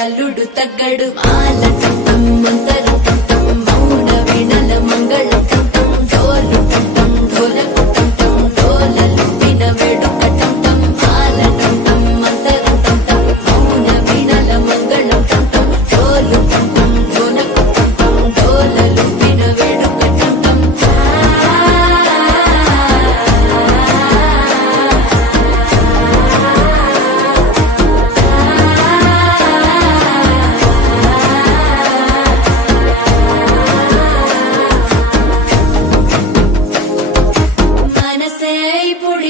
అల్లుడు తగ్గడు మాలటం మంతరం టం మౌన వినల మంగళం టం డోలు టం ఢోలకు టం డోలలు విన వేడుక టం మాలటం మంతరం టం మౌన వినల మంగళం టం డోలు టం ఢోలకు టం డోలలు విన వేడుక టం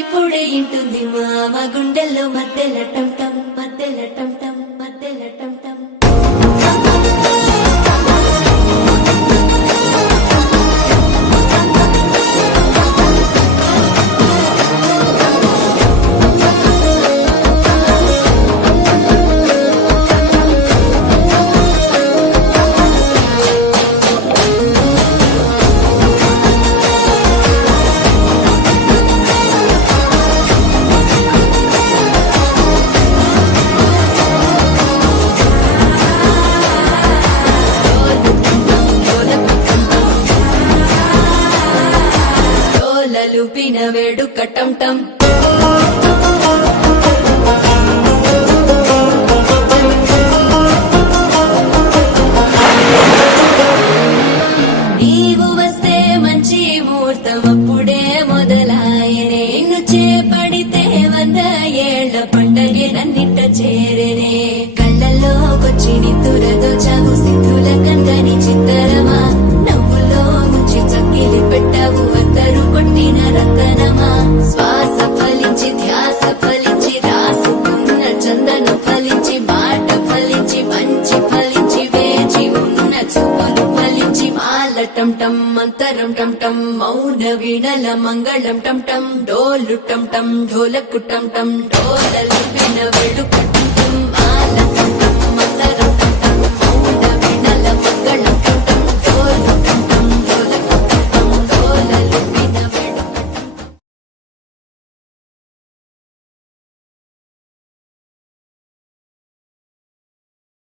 పొడి ఇంటుంది మామ గుండెల్లో మధ్యల టం టం మధ్యల టం టం మధ్యల టం టం లుపిన వేడుక టం టం నీవు వస్తే మంచి ముహూర్తం అప్పుడే మొదలాయనే నిన్ను చేపడితే 100 ఏళ్ల పండగే నన్నిట్ట చేరనే కళ్ళల్లోకొచ్చి నిద్దురదో చావు సిద్ధుల కందని చిత్తరమా నవ్వులో ముంచి చక్కిలి పెట్టావు అద్దరు కొట్టిన రతనమా శ్వాస ఫలించి ధ్యాస ఫలించి రాసుకున్న చందను ఫలించి మాట ఫలించి మంచి ఫలించి వేచి ఉన్న చూపులు ఫలించి మాలటం టం మంతరం టం టం మౌన వీణల మంగళం టం టం డోలు టం టం ఢోలకు టం టం డోలలు విన వేడుక